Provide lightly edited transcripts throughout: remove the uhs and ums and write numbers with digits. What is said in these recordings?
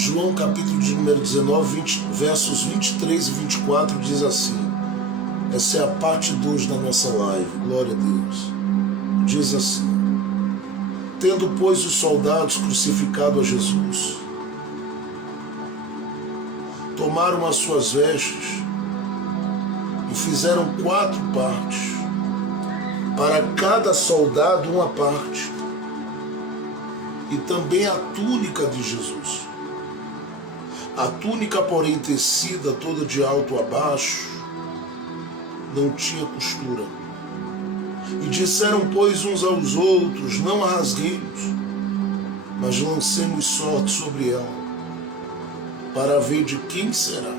João capítulo de número 19, versos 23 e 24 diz assim. Essa é a parte 2 da nossa live, glória a Deus. Diz assim: tendo, pois, os soldados crucificado a Jesus, tomaram as suas vestes e fizeram 4 partes, para cada soldado uma parte, e também a túnica de Jesus. A túnica, porém, tecida toda de alto a baixo, não tinha costura. E disseram, pois, uns aos outros, não a rasguemos, mas lancemos sorte sobre ela, para ver de quem será,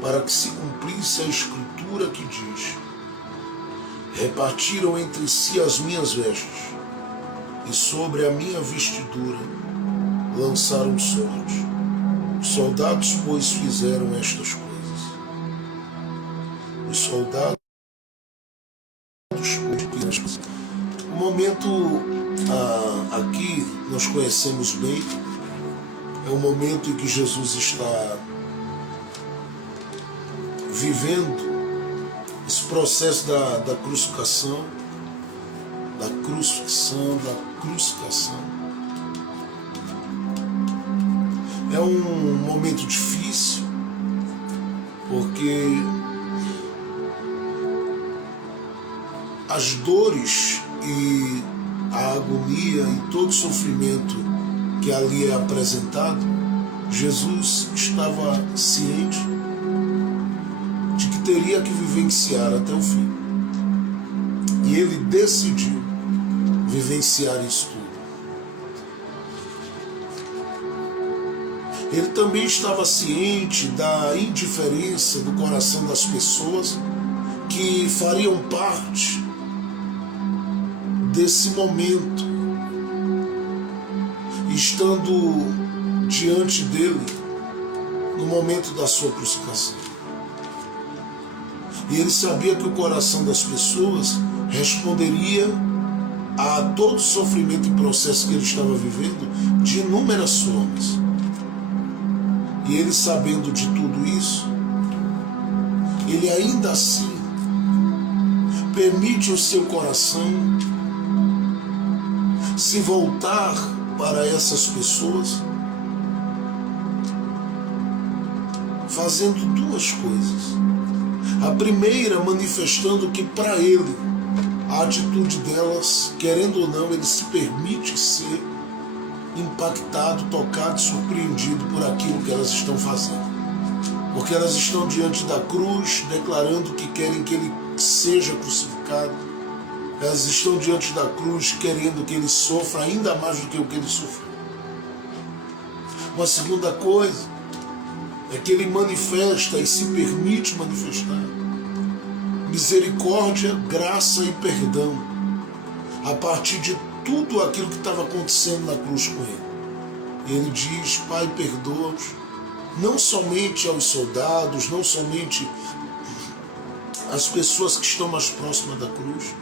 para que se cumprisse a escritura que diz: repartiram entre si as minhas vestes, e sobre a minha vestidura lançaram sorte. Os soldados, pois, fizeram estas coisas. Os soldados, o momento aqui nós conhecemos bem, é o momento em que Jesus está vivendo esse processo da crucificação, É um momento difícil, porque as dores e a agonia e todo o sofrimento que ali é apresentado, Jesus estava ciente de que teria que vivenciar até o fim. E ele decidiu vivenciar isso tudo. Ele também estava ciente da indiferença do coração das pessoas que fariam parte desse momento, estando diante dele no momento da sua crucificação. E ele sabia que o coração das pessoas responderia a todo o sofrimento e processo que ele estava vivendo de inúmeras formas. E ele, sabendo de tudo isso, ele ainda assim permite o seu coração se voltar para essas pessoas, fazendo 2 coisas. A primeira, manifestando que para ele, a atitude delas, querendo ou não, ele se permite ser impactado, tocado, surpreendido por aquilo que elas estão fazendo. Porque elas estão diante da cruz, declarando que querem que ele seja crucificado. Elas estão diante da cruz, querendo que ele sofra ainda mais do que o que ele sofreu. Uma segunda coisa é que ele manifesta e se permite manifestar misericórdia, graça e perdão a partir de tudo aquilo que estava acontecendo na cruz com ele. E ele diz: Pai, perdoa-os, não somente aos soldados, não somente às pessoas que estão mais próximas da cruz,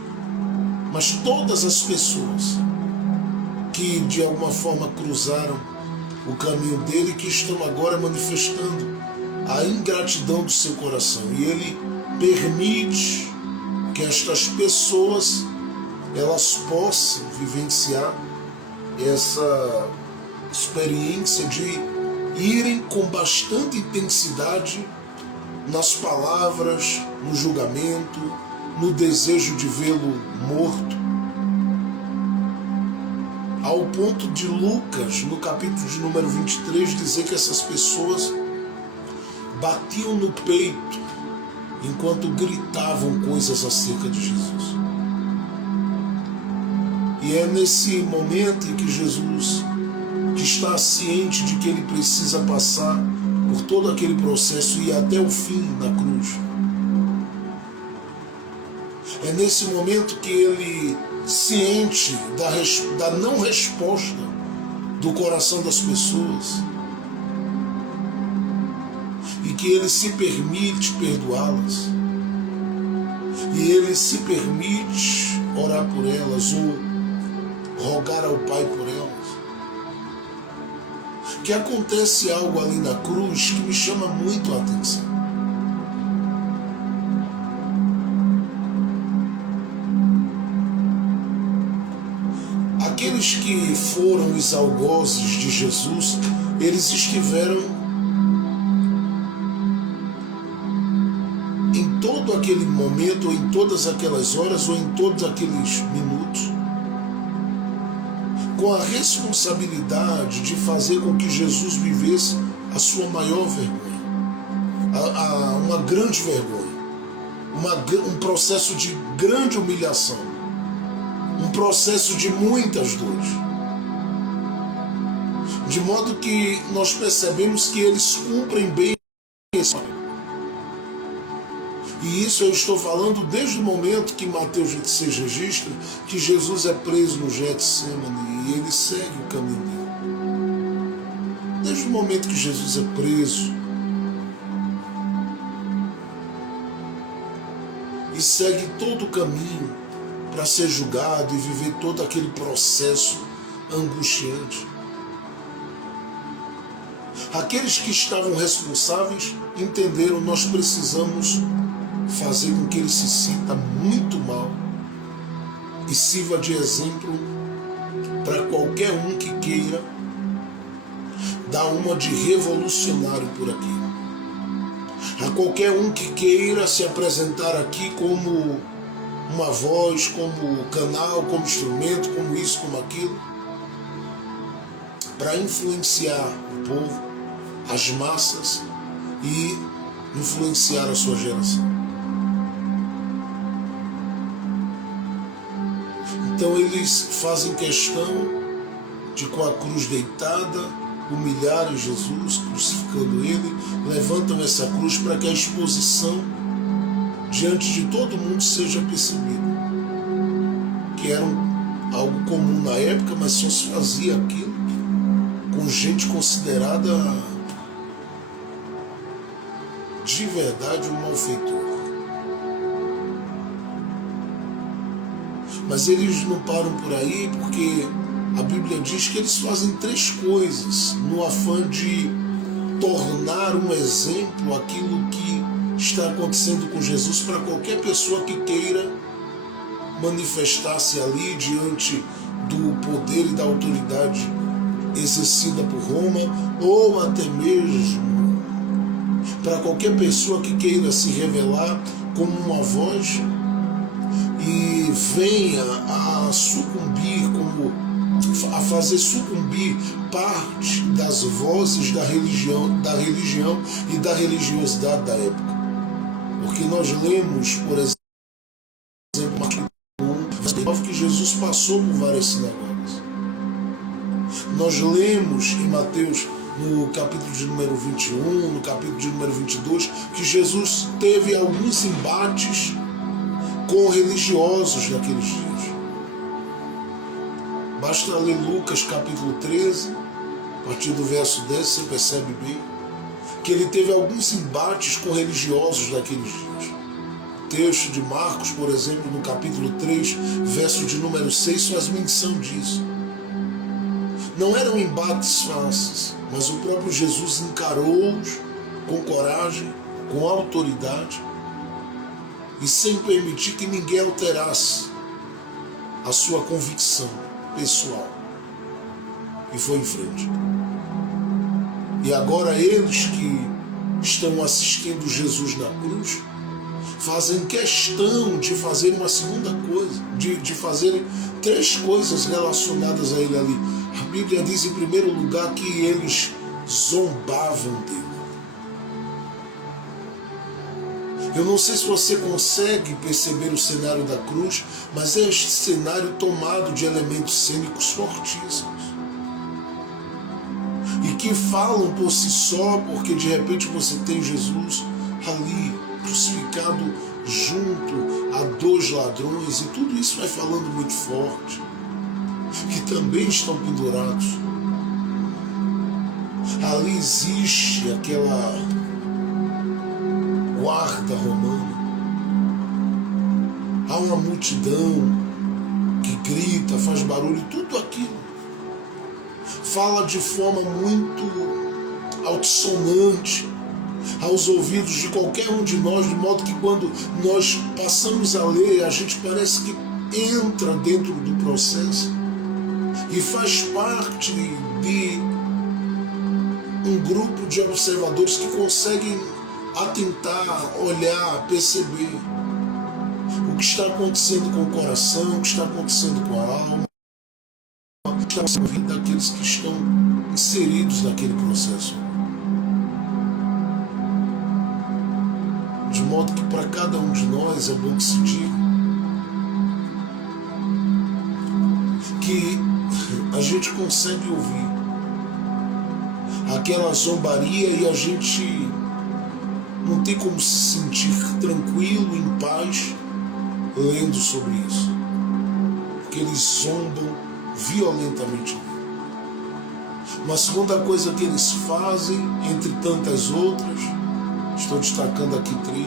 mas todas as pessoas que de alguma forma cruzaram o caminho dele, que estão agora manifestando a ingratidão do seu coração. E ele permite que estas pessoas elas possam vivenciar essa experiência de irem com bastante intensidade nas palavras, no julgamento, no desejo de vê-lo morto, ao ponto de Lucas, no capítulo de número 23, dizer que essas pessoas batiam no peito enquanto gritavam coisas acerca de Jesus. E é nesse momento em que Jesus, que está ciente de que ele precisa passar por todo aquele processo e ir até o fim da cruz, é nesse momento que ele, ciente da não resposta do coração das pessoas, e que ele se permite perdoá-las, e ele se permite orar por elas ou rogar ao Pai por elas, Porque acontece algo ali na cruz que me chama muito a atenção. Aqueles que foram os algozes de Jesus, eles estiveram em todo aquele momento, ou em todas aquelas horas, ou em todos aqueles minutos, com a responsabilidade de fazer com que Jesus vivesse a sua maior vergonha, uma grande vergonha, um processo de grande humilhação, um processo de muitas dores. De modo que nós percebemos que eles cumprem bem esse papel. E isso eu estou falando desde o momento que Mateus 26 registra que Jesus é preso no Getsemane e ele segue o caminho dele. Desde o momento que Jesus é preso e segue todo o caminho para ser julgado e viver todo aquele processo angustiante. Aqueles que estavam responsáveis entenderam: nós precisamos fazer com que ele se sinta muito mal e sirva de exemplo para qualquer um que queira dar uma de revolucionário por aqui. A qualquer um que queira se apresentar aqui como uma voz, como canal, como instrumento, como isso, como aquilo, para influenciar o povo, as massas e influenciar a sua geração. Então eles fazem questão de, com a cruz deitada, humilharem Jesus, crucificando ele, levantam essa cruz para que a exposição diante de todo mundo seja percebida. Que era algo comum na época, mas só se fazia aquilo com gente considerada de verdade um malfeitor. Mas eles não param por aí, porque a Bíblia diz que eles fazem 3 coisas no afã de tornar um exemplo aquilo que está acontecendo com Jesus para qualquer pessoa que queira manifestar-se ali diante do poder e da autoridade exercida por Roma, ou até mesmo para qualquer pessoa que queira se revelar como uma voz e venha a sucumbir, a fazer sucumbir parte das vozes da religião e da religiosidade da época. Porque nós lemos, por exemplo, Mateus 1, que Jesus passou por várias sinagogas. Nós lemos em Mateus, no capítulo de número 21, no capítulo de número 22, que Jesus teve alguns embates com religiosos naqueles dias. Basta ler Lucas capítulo 13, a partir do verso 10, você percebe bem que ele teve alguns embates com religiosos naqueles dias. O texto de Marcos, por exemplo, no capítulo 3, verso de número 6, faz menção disso. Não eram embates fáceis, mas o próprio Jesus encarou-os com coragem, com autoridade, e sem permitir que ninguém alterasse a sua convicção pessoal. E foi em frente. E agora eles que estão assistindo Jesus na cruz fazem questão de fazer uma segunda coisa, de fazerem 3 coisas relacionadas a ele ali. A Bíblia diz em primeiro lugar que eles zombavam dele. Eu não sei se você consegue perceber o cenário da cruz, mas é este cenário tomado de elementos cênicos fortíssimos. E que falam por si só, porque de repente você tem Jesus ali, crucificado junto a 2 ladrões, e tudo isso vai falando muito forte, que também estão pendurados. Ali existe aquela guarda romana. Há uma multidão que grita, faz barulho, tudo aquilo fala de forma muito altissonante aos ouvidos de qualquer um de nós, de modo que quando nós passamos a ler, a gente parece que entra dentro do processo e faz parte de um grupo de observadores que conseguem atentar, olhar, perceber o que está acontecendo com o coração, o que está acontecendo com a alma, o que está acontecendo com a vida daqueles que estão inseridos naquele processo. De modo que para cada um de nós é bom que se diga que a gente consegue ouvir aquela zombaria e a gente não tem como se sentir tranquilo, em paz, lendo sobre isso. Porque eles zombam violentamente. Uma segunda coisa que eles fazem, entre tantas outras, estou destacando aqui 3,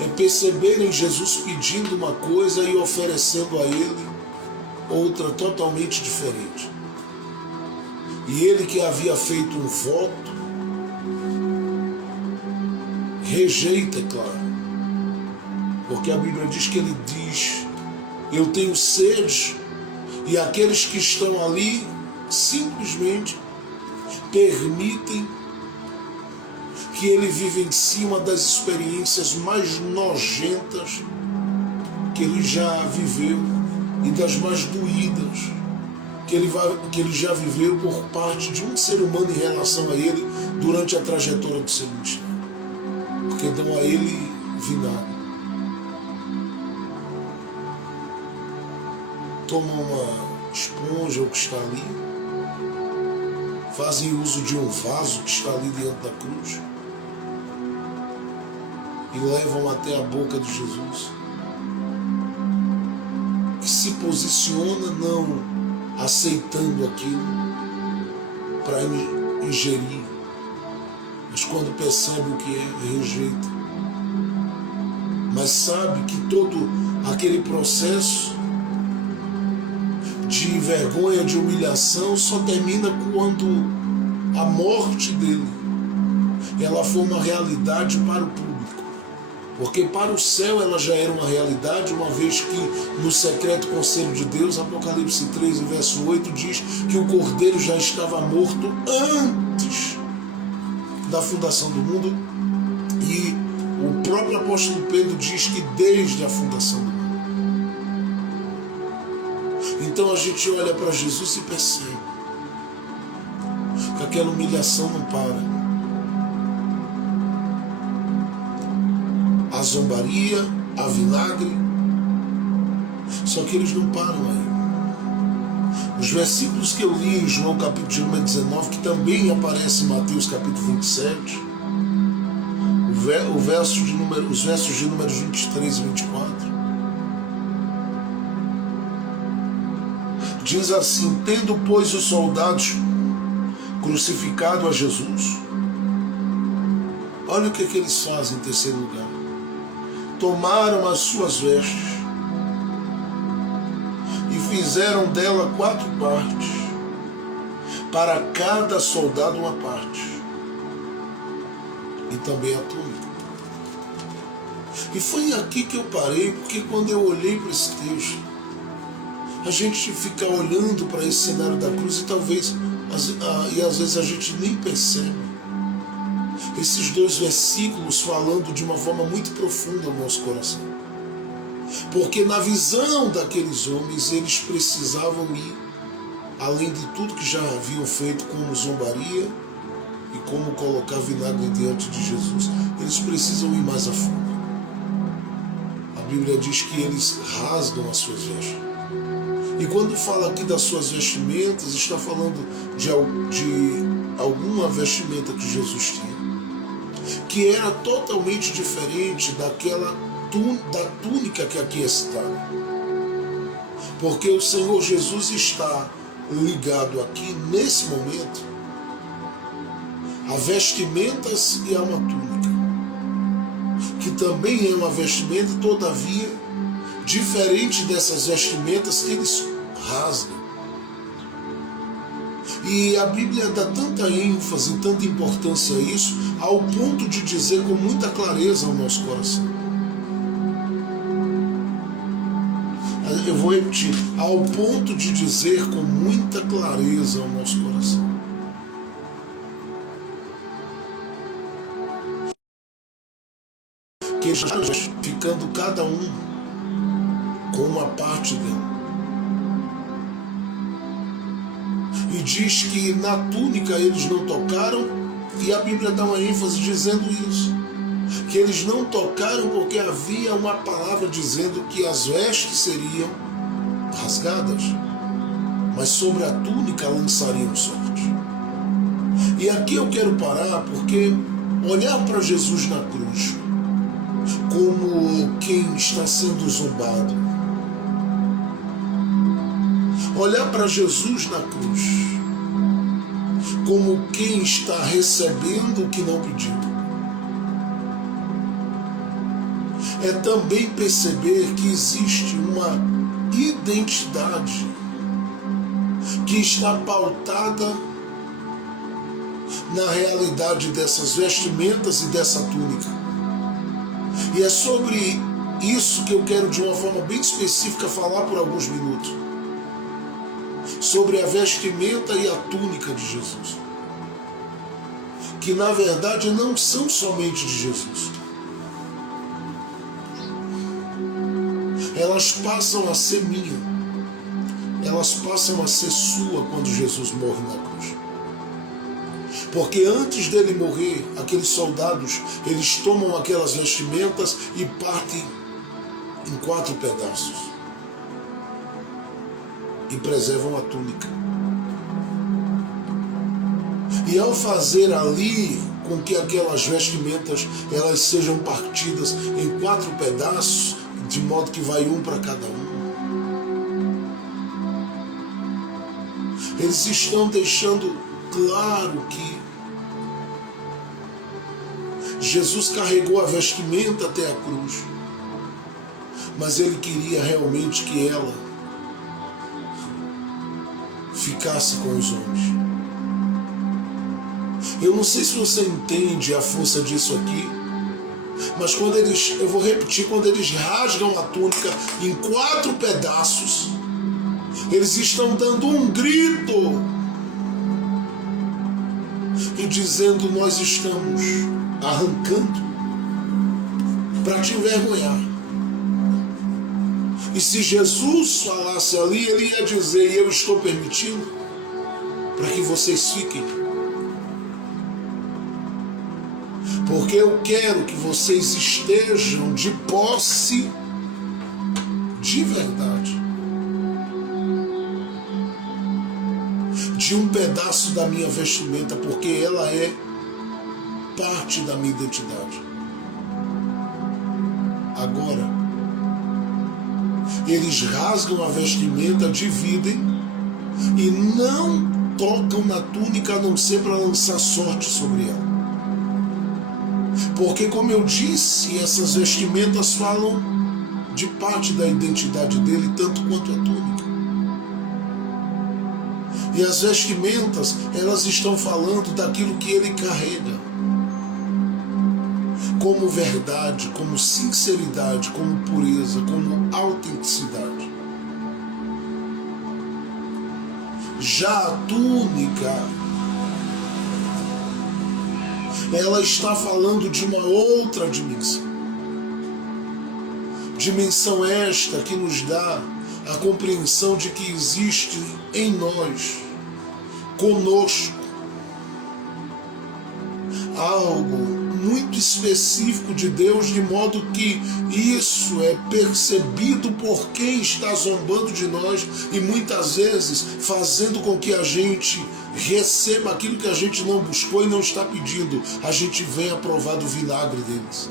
é perceberem Jesus pedindo uma coisa e oferecendo a ele outra totalmente diferente. E ele, que havia feito um voto, rejeita, é claro. Porque a Bíblia diz que ele diz: eu tenho sede, e aqueles que estão ali simplesmente permitem que ele vivencie uma das experiências mais nojentas que ele já viveu e das mais doídas que ele já viveu por parte de um ser humano em relação a ele durante a trajetória do seu ministério. Porque dão a ele vinagre. Tomam uma esponja ou que está ali, fazem uso de um vaso que está ali diante da cruz e levam até a boca de Jesus, que se posiciona não aceitando aquilo para ingerir, mas quando percebe o que é, rejeita. Mas sabe que todo aquele processo de vergonha, de humilhação, só termina quando a morte dele ela for uma realidade para o público. Porque para o céu ela já era uma realidade, uma vez que no secreto conselho de Deus, Apocalipse 3, verso 8, diz que o Cordeiro já estava morto antes da fundação do mundo, e o próprio apóstolo Pedro diz que desde a fundação do mundo. Então a gente olha para Jesus e percebe que aquela humilhação não para. A zombaria, a vinagre, só que eles não param aí. Os versículos que eu li em João capítulo de número 19, que também aparece em Mateus capítulo 27, os versos de número 23 e 24, diz assim: tendo, pois, os soldados crucificado a Jesus, olha o que eles fazem em terceiro lugar. Tomaram as suas vestes e fizeram dela 4 partes, para cada soldado uma parte, e também a túnica. E foi aqui que eu parei, porque quando eu olhei para esse texto, a gente fica olhando para esse cenário da cruz e talvez, e às vezes a gente nem percebe esses 2 versículos falando de uma forma muito profunda ao nosso coração. Porque na visão daqueles homens, eles precisavam ir, além de tudo que já haviam feito, como zombaria e como colocar vinagre diante de Jesus, eles precisam ir mais a fundo. A Bíblia diz que eles rasgam as suas vestes. E quando fala aqui das suas vestimentas, está falando de alguma vestimenta que Jesus tinha, que era totalmente diferente da túnica que aqui é citada. Porque o Senhor Jesus está ligado aqui, nesse momento, a vestimentas e a uma túnica, que também é uma vestimenta, todavia, diferente dessas vestimentas que eles rasgam. E a Bíblia dá tanta ênfase, tanta importância a isso, ao ponto de dizer com muita clareza ao nosso coração. Eu vou repetir, ao ponto de dizer com muita clareza ao nosso coração. Que estamos ficando cada um com uma parte dele. E diz que na túnica eles não tocaram, e a Bíblia dá uma ênfase dizendo isso. Que eles não tocaram porque havia uma palavra dizendo que as vestes seriam rasgadas, mas sobre a túnica lançariam sorte. E aqui eu quero parar porque olhar para Jesus na cruz como quem está sendo zombado, olhar para Jesus na cruz como quem está recebendo o que não pediu, é também perceber que existe uma identidade que está pautada na realidade dessas vestimentas e dessa túnica. E é sobre isso que eu quero, de uma forma bem específica, falar por alguns minutos. Sobre a vestimenta e a túnica de Jesus. Que na verdade não são somente de Jesus. Elas passam a ser minha. Elas passam a ser sua quando Jesus morre na cruz. Porque antes dele morrer, aqueles soldados, eles tomam aquelas vestimentas e partem em 4 pedaços. E preservam a túnica. E ao fazer ali com que aquelas vestimentas elas sejam partidas em 4 pedaços, de modo que vai um para cada um, eles estão deixando claro que Jesus carregou a vestimenta até a cruz, mas ele queria realmente que ela ficasse com os homens. Eu não sei se você entende a força disso aqui, mas quando eles, eu vou repetir, quando eles rasgam a túnica em 4 pedaços, eles estão dando um grito e dizendo: nós estamos arrancando para te envergonhar. E se Jesus falasse ali, ele ia dizer: e eu estou permitindo para que vocês fiquem, porque eu quero que vocês estejam de posse de verdade de um pedaço da minha vestimenta, porque ela é parte da minha identidade. Agora, eles rasgam a vestimenta, dividem e não tocam na túnica a não ser para lançar sorte sobre ela. Porque, como eu disse, essas vestimentas falam de parte da identidade dele, tanto quanto a túnica. E as vestimentas, elas estão falando daquilo que ele carrega, como verdade, como sinceridade, como pureza, como autenticidade. Já a túnica, ela está falando de uma outra dimensão. Dimensão esta que nos dá a compreensão de que existe em nós, conosco, algo muito específico de Deus, de modo que isso é percebido por quem está zombando de nós e muitas vezes fazendo com que a gente receba aquilo que a gente não buscou e não está pedindo. A gente venha provar do vinagre deles.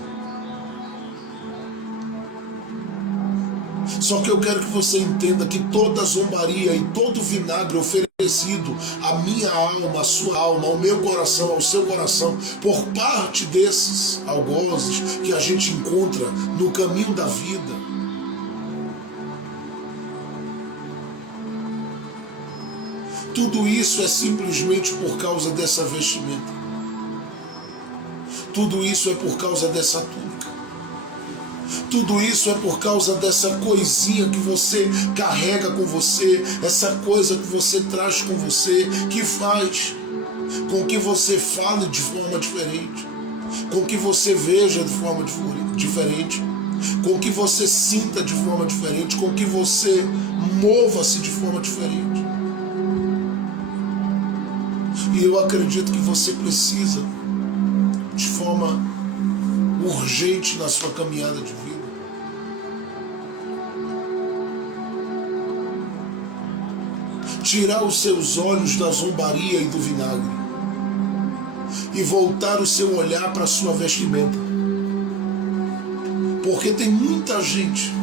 Só que eu quero que você entenda que toda zombaria e todo vinagre oferecido à minha alma, à sua alma, ao meu coração, ao seu coração, por parte desses algozes que a gente encontra no caminho da vida, Tudo isso é simplesmente por causa dessa vestimenta. Tudo isso é por causa dessa túnica. Tudo isso é por causa dessa coisinha que você carrega com você, essa coisa que você traz com você, que faz com que você fale de forma diferente, com que você veja de forma diferente, com que você sinta de forma diferente, com que você mova-se de forma diferente. E eu acredito que você precisa, de forma urgente na sua caminhada de vida, tirar os seus olhos da zombaria e do vinagre e voltar o seu olhar para a sua vestimenta. Porque tem muita gente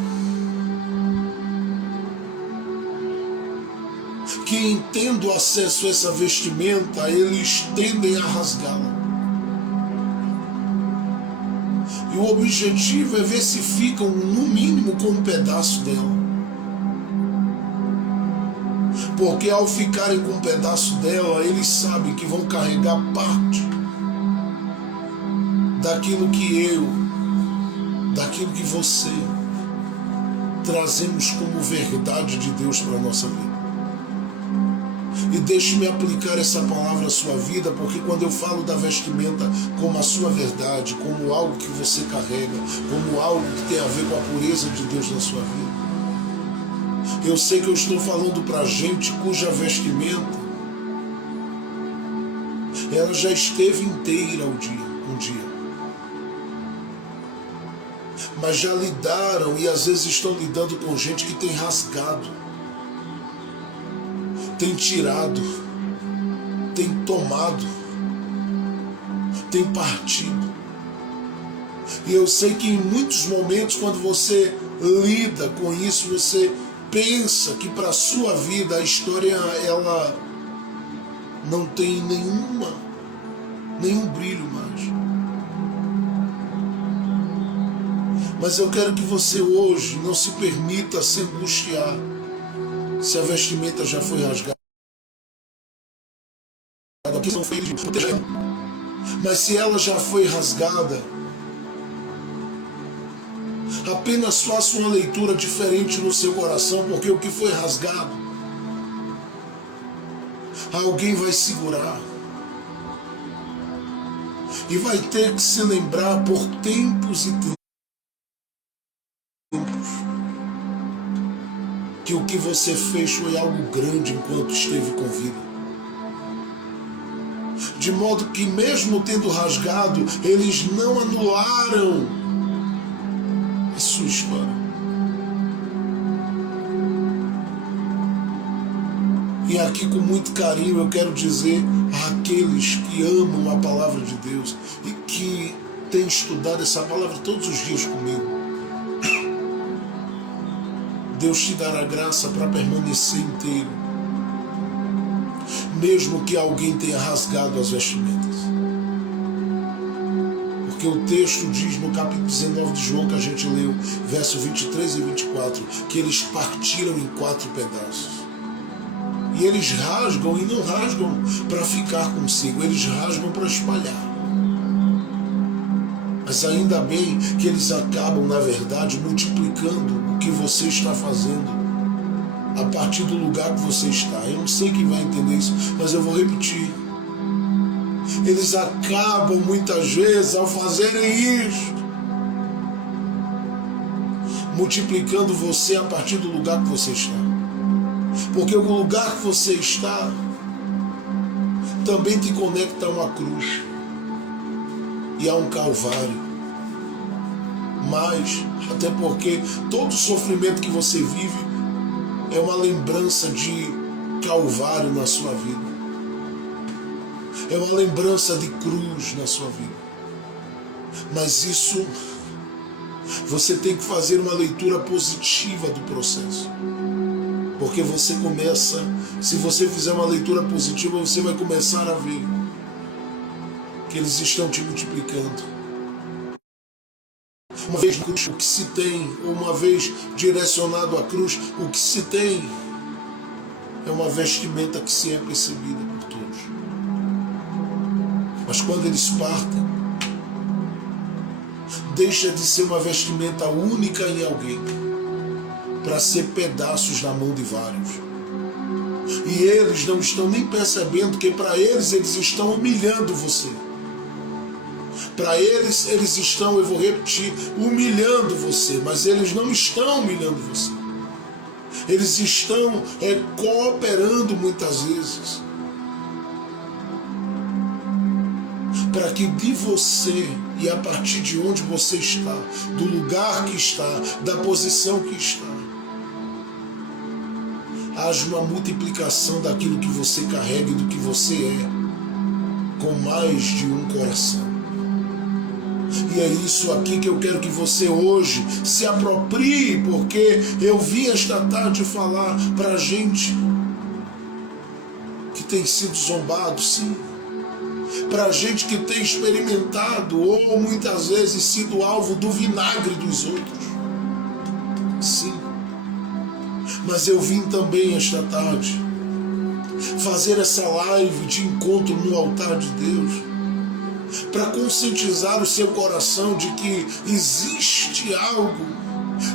que, tendo acesso a essa vestimenta, eles tendem a rasgá-la. E o objetivo é ver se ficam, no mínimo, com um pedaço dela. Porque ao ficarem com um pedaço dela, eles sabem que vão carregar parte daquilo que você trazemos como verdade de Deus para a nossa vida. E deixe-me aplicar essa palavra à sua vida, porque quando eu falo da vestimenta como a sua verdade, como algo que você carrega, como algo que tem a ver com a pureza de Deus na sua vida, eu sei que eu estou falando para gente cuja vestimenta ela já esteve inteira um dia. Mas já lidaram e às vezes estão lidando com gente que tem rasgado, tem tirado, tem tomado, tem partido. E eu sei que em muitos momentos, quando você lida com isso, você pensa que para a sua vida a história ela não tem nenhum brilho mais. Mas eu quero que você hoje não se permita se angustiar se a vestimenta já foi rasgada. Mas se ela já foi rasgada, apenas faça uma leitura diferente no seu coração, porque o que foi rasgado, alguém vai segurar. E vai ter que se lembrar por tempos e tempos que o que você fez foi algo grande enquanto esteve com vida. De modo que mesmo tendo rasgado, eles não anularam a sua história. E aqui com muito carinho eu quero dizer àqueles que amam a palavra de Deus e que têm estudado essa palavra todos os dias comigo. Deus te dará graça para permanecer inteiro, mesmo que alguém tenha rasgado as vestimentas. Porque o texto diz no capítulo 19 de João, que a gente leu, verso 23 e 24, que eles partiram em 4 pedaços. E eles rasgam e não rasgam para ficar consigo, eles rasgam para espalhar. Mas ainda bem que eles acabam, na verdade, multiplicando o que você está fazendo a partir do lugar que você está. Eu não sei quem vai entender isso, mas eu vou repetir. Eles acabam muitas vezes, ao fazerem isso, multiplicando você a partir do lugar que você está. Porque o lugar que você está também te conecta a uma cruz e a um calvário. Mas, até porque todo sofrimento que você vive é uma lembrança de calvário na sua vida. É uma lembrança de cruz na sua vida. Mas isso, você tem que fazer uma leitura positiva do processo. Porque você começa, se você fizer uma leitura positiva, você vai começar a ver que eles estão te multiplicando. Uma vez na cruz, o que se tem, ou uma vez direcionado à cruz, o que se tem é uma vestimenta que se é percebida por todos. Mas quando eles partem, deixa de ser uma vestimenta única em alguém para ser pedaços na mão de vários. E eles não estão nem percebendo que para eles estão humilhando você. Para eles estão, eu vou repetir, humilhando você, mas eles não estão humilhando você. Eles estão cooperando muitas vezes para que de você e a partir de onde você está, do lugar que está, da posição que está, haja uma multiplicação daquilo que você carrega e do que você é, com mais de um coração. E é isso aqui que eu quero que você hoje se aproprie, porque eu vim esta tarde falar para gente que tem sido zombado, sim. Para gente que tem experimentado ou muitas vezes sido alvo do vinagre dos outros. Sim. Mas eu vim também esta tarde fazer essa live de encontro no altar de Deus para conscientizar o seu coração de que existe algo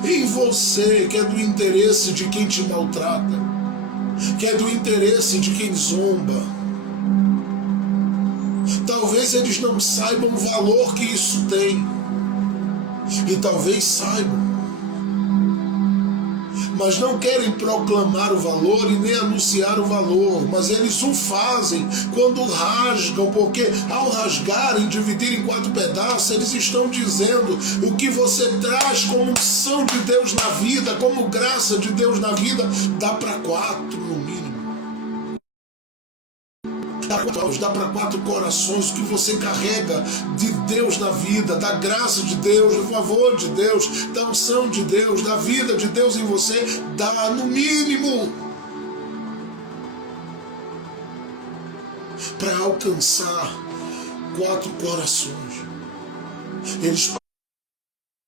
em você que é do interesse de quem te maltrata, que é do interesse de quem zomba. Talvez eles não saibam o valor que isso tem, e talvez saibam, mas não querem proclamar o valor e nem anunciar o valor, mas eles o fazem quando rasgam, porque ao rasgarem, dividir em 4 pedaços, eles estão dizendo o que você traz como unção de Deus na vida, como graça de Deus na vida, dá para 4 no mínimo. Dá para 4 corações, o que você carrega de Deus na vida, da graça de Deus, do favor de Deus, da unção de Deus, da vida de Deus em você, dá no mínimo para alcançar 4 corações. Eles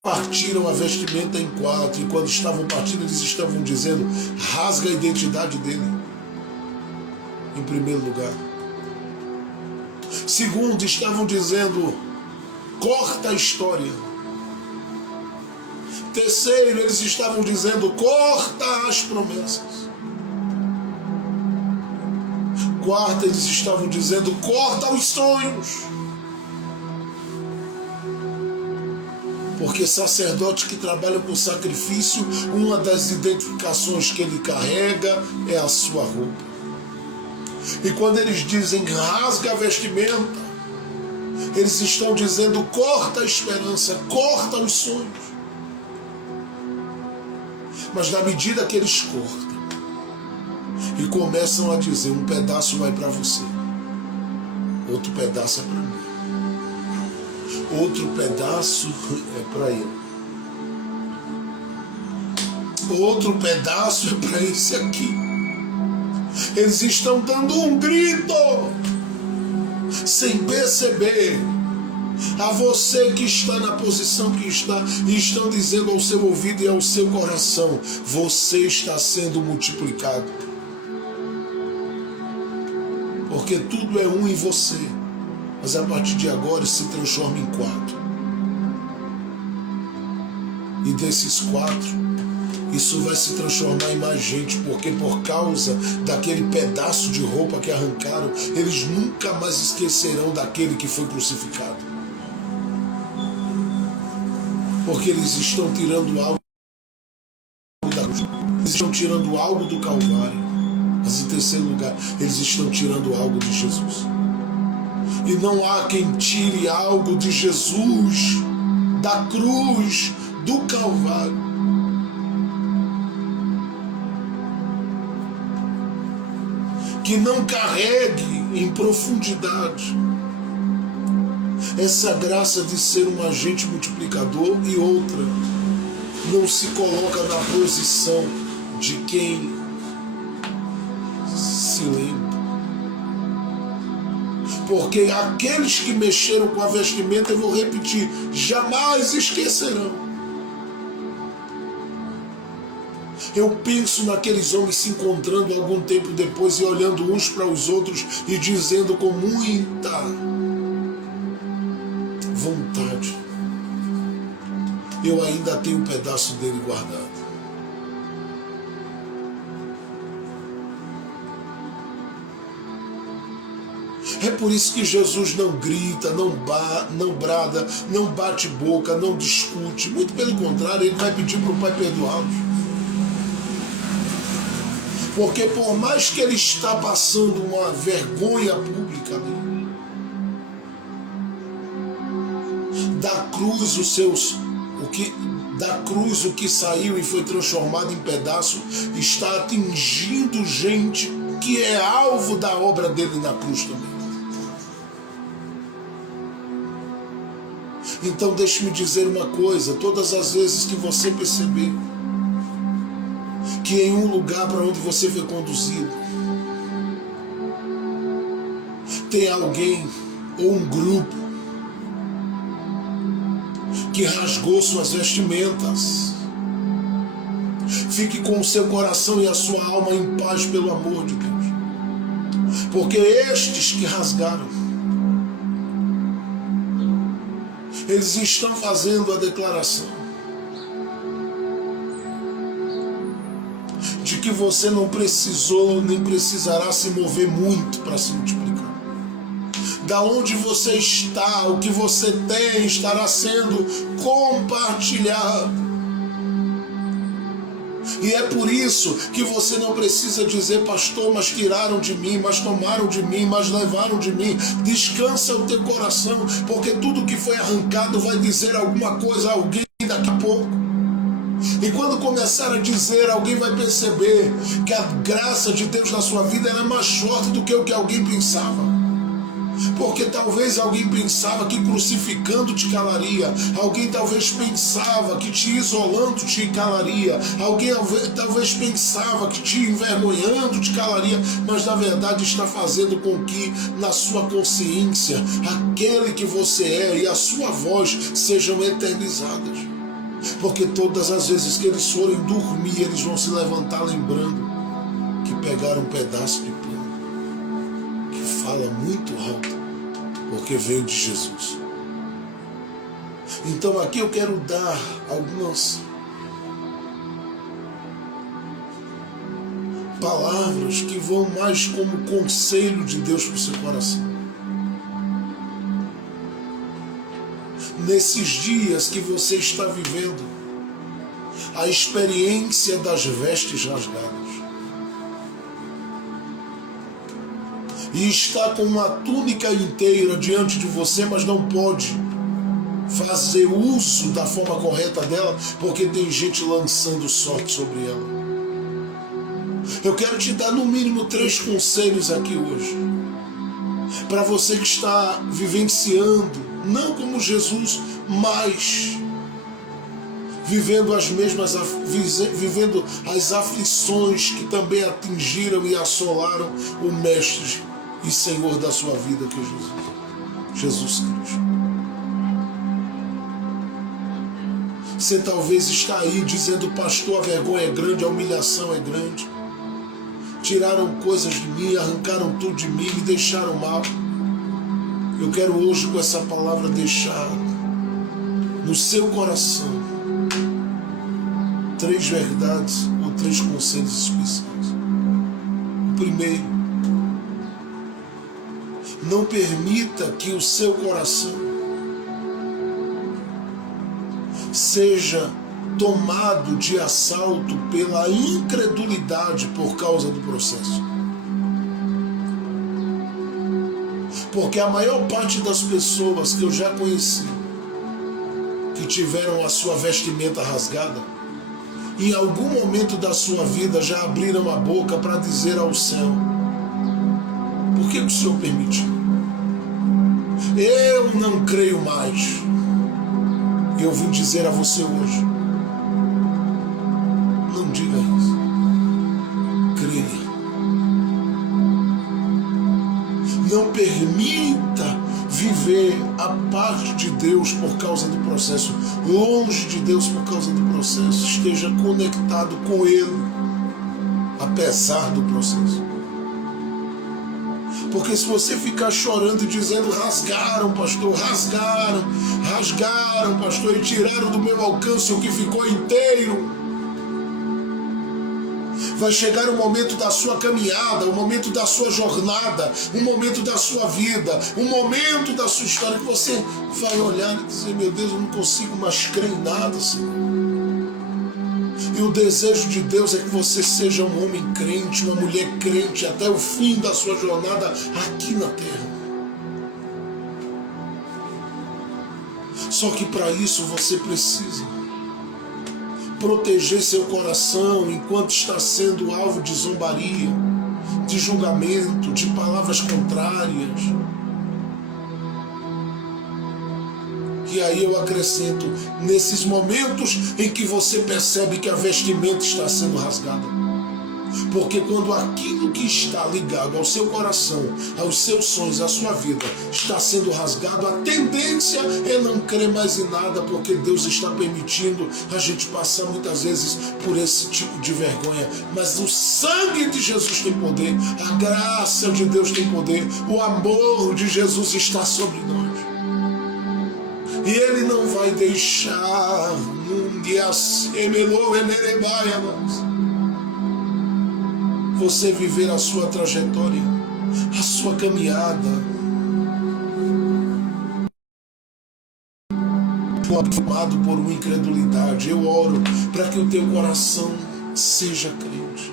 partiram a vestimenta em 4, e quando estavam partindo eles estavam dizendo: rasga a identidade dele, em primeiro lugar. Segundo, estavam dizendo: corta a história. Terceiro, eles estavam dizendo: corta as promessas. Quarto, eles estavam dizendo: corta os sonhos. Porque sacerdote que trabalha com sacrifício, uma das identificações que ele carrega é a sua roupa. E quando eles dizem rasga a vestimenta, eles estão dizendo corta a esperança, corta os sonhos. Mas na medida que eles cortam e começam a dizer: um pedaço vai para você, outro pedaço é para mim, outro pedaço é para ele, outro pedaço é para esse aqui. Eles estão dando um grito, sem perceber, a você que está na posição que está, e estão dizendo ao seu ouvido e ao seu coração: você está sendo multiplicado. Porque tudo é um em você, mas a partir de agora se transforma em 4. E desses 4, isso vai se transformar em mais gente, porque por causa daquele pedaço de roupa que arrancaram, eles nunca mais esquecerão daquele que foi crucificado. Porque eles estão tirando algo da cruz, eles estão tirando algo do Calvário, mas em terceiro lugar, eles estão tirando algo de Jesus. E não há quem tire algo de Jesus, da cruz, do Calvário, que não carregue em profundidade essa graça de ser um agente multiplicador, e outra, não se coloca na posição de quem se lembra. Porque aqueles que mexeram com a vestimenta, eu vou repetir, jamais esquecerão. Eu penso naqueles homens se encontrando algum tempo depois e olhando uns para os outros e dizendo com muita vontade: eu ainda tenho um pedaço dele guardado. É por isso que Jesus não grita, não brada, não bate boca, não discute. Muito pelo contrário, ele vai pedir para o Pai perdoá-los. Porque por mais que ele está passando uma vergonha pública ali, da cruz o que saiu e foi transformado em pedaço está atingindo gente que é alvo da obra dele na cruz também. Então deixe-me dizer uma coisa: todas as vezes que você perceber que em um lugar para onde você foi conduzido tem alguém ou um grupo que rasgou suas vestimentas, fique com o seu coração e a sua alma em paz pelo amor de Deus, porque estes que rasgaram, eles estão fazendo a declaração de que você não precisou nem precisará se mover muito para se multiplicar. Da onde você está, o que você tem estará sendo compartilhado. E é por isso que você não precisa dizer: pastor, mas tiraram de mim, mas tomaram de mim, mas levaram de mim. Descansa o teu coração, porque tudo que foi arrancado vai dizer alguma coisa a alguém daqui a pouco. E quando começar a dizer, alguém vai perceber que a graça de Deus na sua vida era mais forte do que o que alguém pensava. Porque talvez alguém pensava que crucificando te calaria, alguém talvez pensava que te isolando te calaria, alguém talvez pensava que te envergonhando te calaria, mas na verdade está fazendo com que na sua consciência aquele que você é e a sua voz sejam eternizadas. Porque todas as vezes que eles forem dormir, eles vão se levantar lembrando que pegaram um pedaço de pão que fala muito alto, porque veio de Jesus. Então aqui eu quero dar algumas palavras que vão mais como conselho de Deus para o seu coração. Nesses dias que você está vivendo a experiência das vestes rasgadas, e está com uma túnica inteira diante de você, mas não pode fazer uso da forma correta dela, porque tem gente lançando sorte sobre ela. Eu quero te dar no mínimo 3 conselhos aqui hoje, para você que está vivenciando, não como Jesus, mas vivendo vivendo as aflições que também atingiram e assolaram o Mestre e Senhor da sua vida, que é Jesus Cristo. Você talvez está aí dizendo: pastor, a vergonha é grande, a humilhação é grande. Tiraram coisas de mim, arrancaram tudo de mim, me deixaram mal. Eu quero hoje com essa palavra deixar no seu coração 3 verdades ou 3 conselhos especiais. O primeiro: não permita que o seu coração seja tomado de assalto pela incredulidade por causa do processo. Porque a maior parte das pessoas que eu já conheci, que tiveram a sua vestimenta rasgada, em algum momento da sua vida já abriram a boca para dizer ao céu: por que o Senhor permitiu? Eu não creio mais. Eu vim dizer a você hoje: não diga isso. Creia. Não permita viver a parte de Deus por causa do processo, longe de Deus por causa do processo. Esteja conectado com Ele, apesar do processo. Porque se você ficar chorando e dizendo: rasgaram, pastor, rasgaram, pastor, e tiraram do meu alcance o que ficou inteiro, vai chegar o momento da sua caminhada, o momento da sua jornada, o momento da sua vida, o momento da sua história, que você vai olhar e dizer: meu Deus, eu não consigo mais crer em nada, Senhor. E o desejo de Deus é que você seja um homem crente, uma mulher crente, até o fim da sua jornada aqui na terra. Só que para isso você precisa proteger seu coração enquanto está sendo alvo de zombaria, de julgamento, de palavras contrárias. E aí eu acrescento: nesses momentos em que você percebe que a vestimenta está sendo rasgada. Porque quando aquilo que está ligado ao seu coração, aos seus sonhos, à sua vida, está sendo rasgado, a tendência é não crer mais em nada, porque Deus está permitindo a gente passar muitas vezes por esse tipo de vergonha. Mas o sangue de Jesus tem poder, a graça de Deus tem poder, o amor de Jesus está sobre nós. E Ele não vai deixar você viver a sua trajetória, a sua caminhada, tomado por uma incredulidade. Eu oro para que o teu coração seja crente.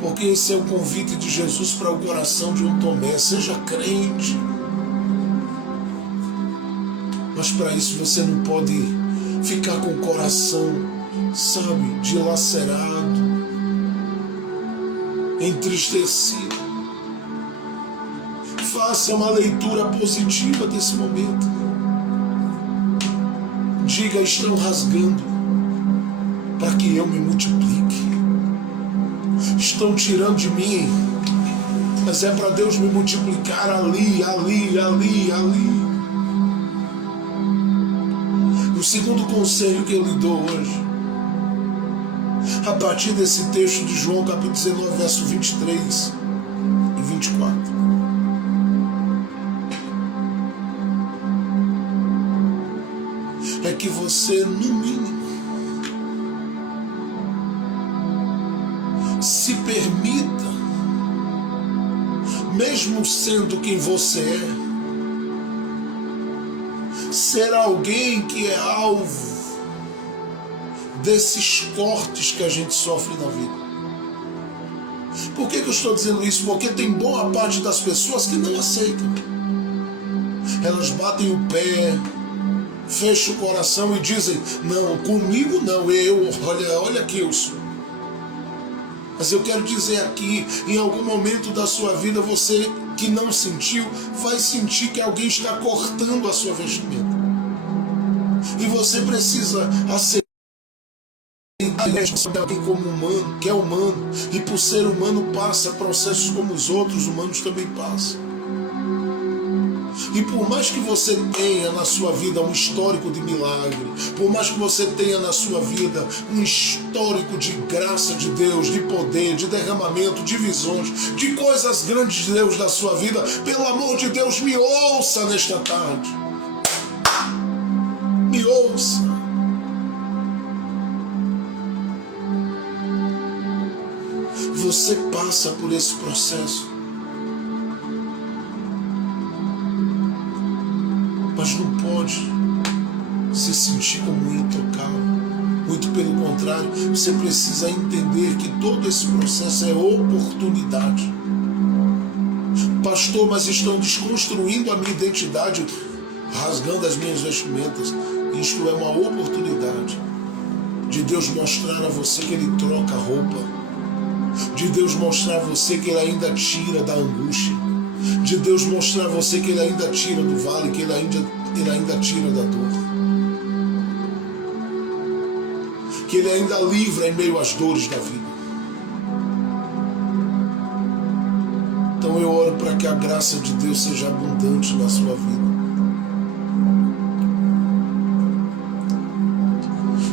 Porque esse é o convite de Jesus para o coração de um Tomé: seja crente. Mas para isso você não pode ficar com o coração, sabe, dilacerado, entristecido. Faça uma leitura positiva desse momento. Diga: estão rasgando para que eu me multiplique. Estão tirando de mim, mas é para Deus me multiplicar ali. O segundo conselho que eu lhe dou hoje, a partir desse texto de João, capítulo 19, verso 23 e 24. É que você, no mínimo, se permita, mesmo sendo quem você é, ser alguém que é alvo desses cortes que a gente sofre na vida. Por que eu estou dizendo isso? Porque tem boa parte das pessoas que não aceitam. Elas batem o pé, fecham o coração e dizem: não, comigo não, olha aqui eu sou. Mas eu quero dizer aqui, em algum momento da sua vida, você que não sentiu, vai sentir que alguém está cortando a sua vestimenta. E você precisa aceitar alguém como humano, que é humano, e por ser humano passa processos como os outros humanos também passam. E por mais que você tenha na sua vida um histórico de milagre, por mais que você tenha na sua vida um histórico de graça de Deus, de poder, de derramamento, de visões, de coisas grandes de Deus na sua vida, pelo amor de Deus, me ouça nesta tarde. Me ouça. Você passa por esse processo, mas não pode se sentir como intocável. Muito pelo contrário, você precisa entender que todo esse processo é oportunidade. Pastor, mas estão desconstruindo a minha identidade, rasgando as minhas vestimentas. Isto é uma oportunidade de Deus mostrar a você que Ele troca a roupa, de Deus mostrar a você que Ele ainda tira da angústia, de Deus mostrar a você que Ele ainda tira do vale, que Ele ainda tira da dor, que Ele ainda livra em meio às dores da vida. Então eu oro para que a graça de Deus seja abundante na sua vida.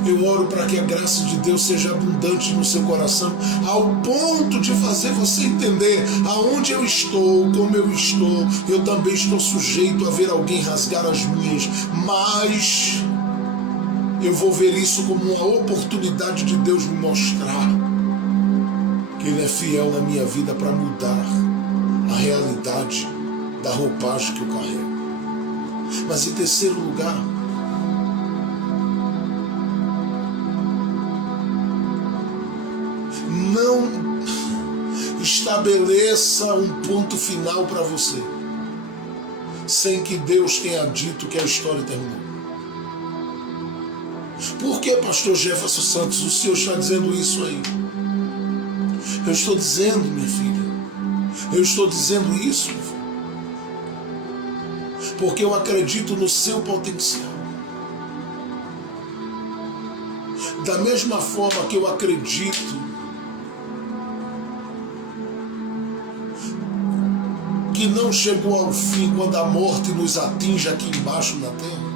Eu oro para que a graça de Deus seja abundante no seu coração, ao ponto de fazer você entender aonde eu estou, como eu estou. Eu também estou sujeito a ver alguém rasgar as minhas, mas eu vou ver isso como uma oportunidade de Deus me mostrar que Ele é fiel na minha vida para mudar a realidade da roupagem que eu carrego. Mas em terceiro lugar, não estabeleça um ponto final para você sem que Deus tenha dito que a história terminou. Por que, pastor Jefferson Santos, o senhor está dizendo isso aí? Eu estou dizendo, minha filha, eu estou dizendo isso, meu filho, porque eu acredito no seu potencial. Da mesma forma que eu acredito que não chegou ao fim quando a morte nos atinge aqui embaixo na terra.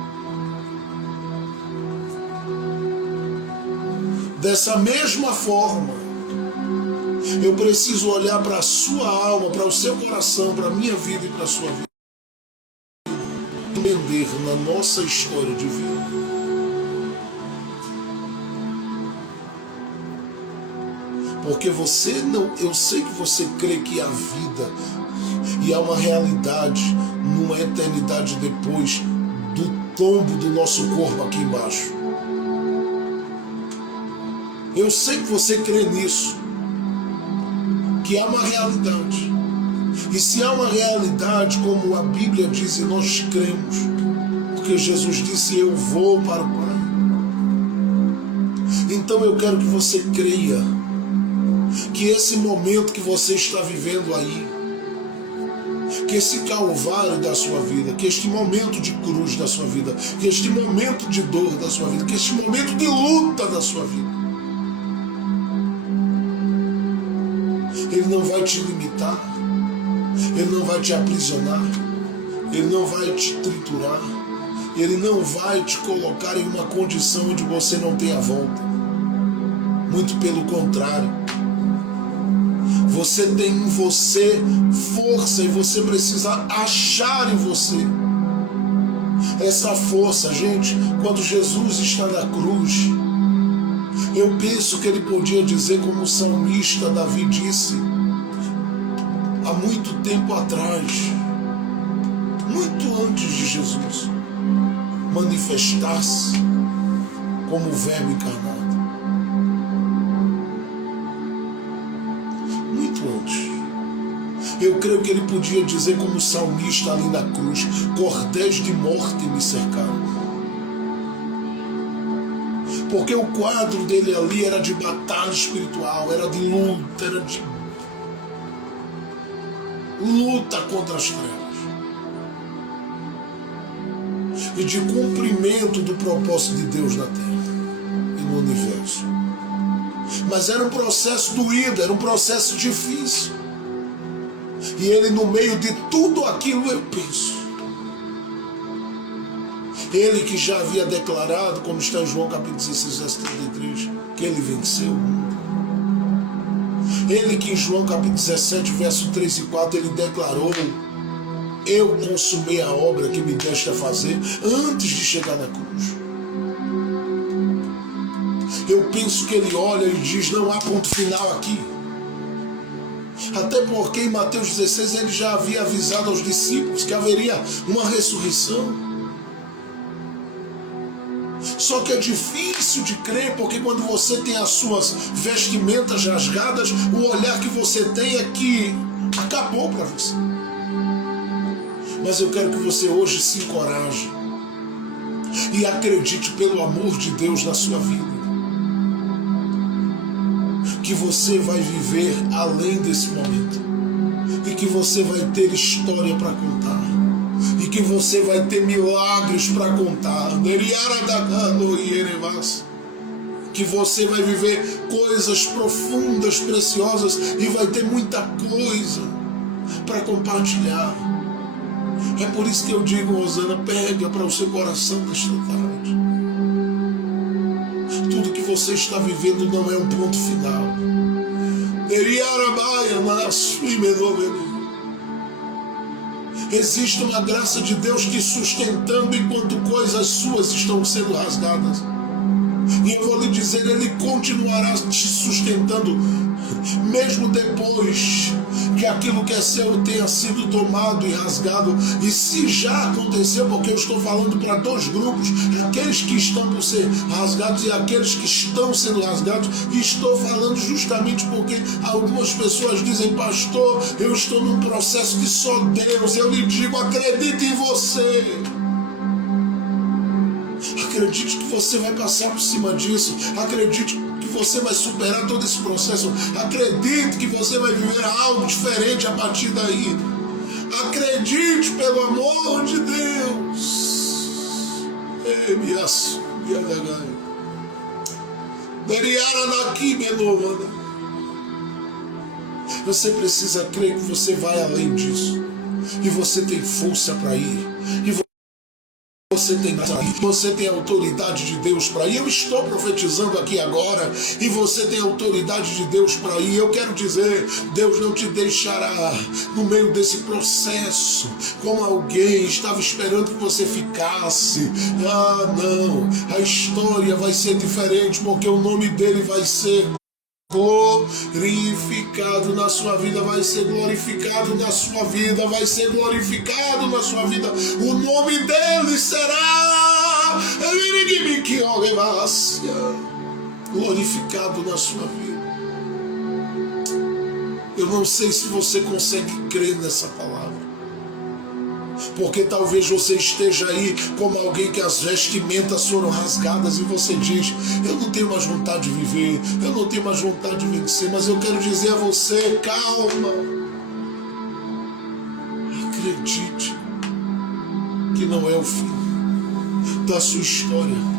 Dessa mesma forma, eu preciso olhar para a sua alma, para o seu coração, para a minha vida e para a sua vida. Entender na nossa história de vida. Porque você não, eu sei que você crê que a vida e há uma realidade numa eternidade depois do tombo do nosso corpo aqui embaixo. Eu sei que você crê nisso, que há uma realidade. E se há uma realidade, como a Bíblia diz, e nós cremos, porque Jesus disse: eu vou para o Pai. Então eu quero que você creia que esse momento que você está vivendo aí, que esse calvário da sua vida, que este momento de cruz da sua vida, que este momento de dor da sua vida, que este momento de luta da sua vida, ele não vai te limitar, ele não vai te aprisionar, ele não vai te triturar, ele não vai te colocar em uma condição onde você não tenha volta. Muito pelo contrário. Você tem em você força e você precisa achar em você essa força. Gente, quando Jesus está na cruz, eu penso que ele podia dizer, como o salmista Davi disse há muito tempo atrás, muito antes de Jesus manifestar-se como o Verbo encarnado. Eu creio que ele podia dizer, como o salmista ali na cruz: cordéis de morte me cercaram. Porque o quadro dele ali era de batalha espiritual, era de luta, era de luta contra as trevas e de cumprimento do propósito de Deus na terra e no universo. Mas era um processo doído, era um processo difícil. E ele, no meio de tudo aquilo, eu penso, ele que já havia declarado, como está em João capítulo 16, verso 33, que ele venceu o mundo. Ele que em João capítulo 17, verso 3 e 4, ele declarou: eu consumei a obra que me deste a fazer antes de chegar na cruz. Eu penso que ele olha e diz: não há ponto final aqui. Até porque em Mateus 16 ele já havia avisado aos discípulos que haveria uma ressurreição. Só que é difícil de crer, porque quando você tem as suas vestimentas rasgadas, o olhar que você tem é que acabou para você. Mas eu quero que você hoje se encoraje e acredite, pelo amor de Deus, na sua vida, que você vai viver além desse momento e que você vai ter história para contar e que você vai ter milagres para contar, que você vai viver coisas profundas, preciosas, e vai ter muita coisa para compartilhar. É por isso que eu digo, Rosana, pega para o seu coração nesta tarde. Tudo que você está vivendo não é um ponto final. Existe uma graça de Deus te sustentando enquanto coisas suas estão sendo rasgadas. E eu vou lhe dizer, Ele continuará te sustentando, mesmo depois que aquilo que é seu tenha sido tomado e rasgado. E se já aconteceu, porque eu estou falando para dois grupos, aqueles que estão por ser rasgados e aqueles que estão sendo rasgados, e estou falando justamente porque algumas pessoas dizem, pastor, eu estou num processo que só Deus. Eu lhe digo, acredite em você. Acredite que você vai passar por cima disso. Acredite que você vai superar todo esse processo. Acredite que você vai viver algo diferente a partir daí. Acredite, pelo amor de Deus. Você precisa crer que você vai além disso. E você tem força para ir. E você tem autoridade de Deus para ir. Eu estou profetizando aqui agora e você tem autoridade de Deus para ir. Eu quero dizer, Deus não te deixará no meio desse processo como alguém estava esperando que você ficasse. Ah, não, a história vai ser diferente porque o nome dele vai ser glorificado na sua vida, vai ser glorificado na sua vida, vai ser glorificado na sua vida. O nome dele será glorificado na sua vida. Eu não sei se você consegue crer nessa palavra, porque talvez você esteja aí como alguém que as vestimentas foram rasgadas e você diz, eu não tenho mais vontade de viver, eu não tenho mais vontade de vencer, mas eu quero dizer a você, calma, acredite que não é o fim da sua história,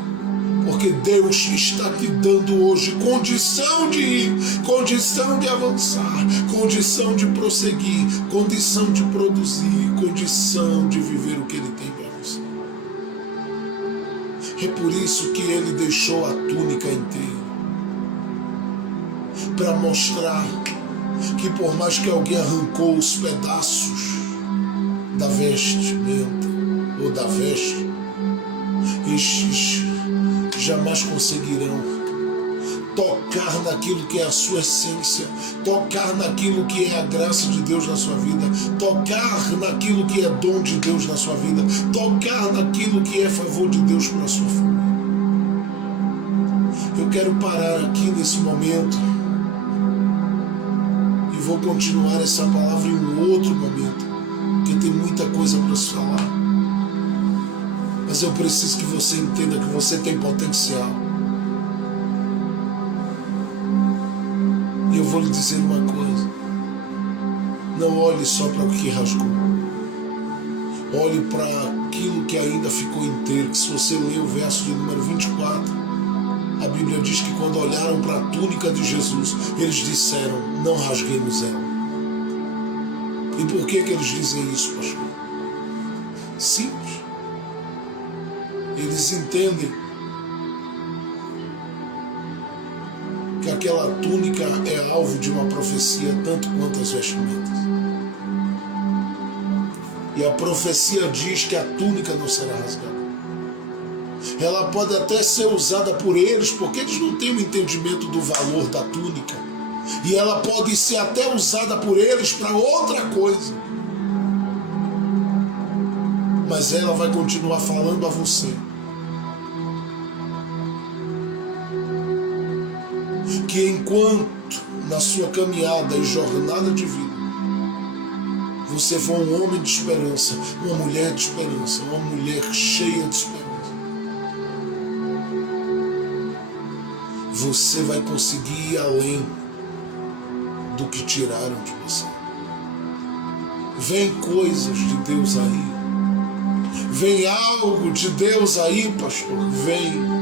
porque Deus está te dando hoje condição de ir, condição de avançar, condição de prosseguir, condição de produzir, condição de viver o que Ele tem para você. É por isso que Ele deixou a túnica inteira, para mostrar que por mais que alguém arrancou os pedaços da vestimenta ou da veste, estes jamais conseguirão tocar naquilo que é a sua essência, tocar naquilo que é a graça de Deus na sua vida, tocar naquilo que é dom de Deus na sua vida, tocar naquilo que é favor de Deus para a sua família. Eu quero parar aqui nesse momento e vou continuar essa palavra em um outro momento, porque tem muita coisa para se falar. Mas eu preciso que você entenda que você tem potencial. E eu vou lhe dizer uma coisa. Não olhe só para o que rasgou. Olhe para aquilo que ainda ficou inteiro. Que se você ler o verso de número 24, a Bíblia diz que quando olharam para a túnica de Jesus, eles disseram, não rasguemos ela. E por que eles dizem isso, pastor? Simples. Eles entendem que aquela túnica é alvo de uma profecia tanto quanto as vestimentas. E a profecia diz que a túnica não será rasgada. Ela pode até ser usada por eles, porque eles não têm o entendimento do valor da túnica. E ela pode ser até usada por eles para outra coisa. Mas ela vai continuar falando a você que enquanto na sua caminhada e jornada de vida você for um homem de esperança, uma mulher de esperança, uma mulher cheia de esperança, você vai conseguir ir além do que tiraram de você. Vem coisas de Deus aí. Vem algo de Deus aí, pastor. Vem.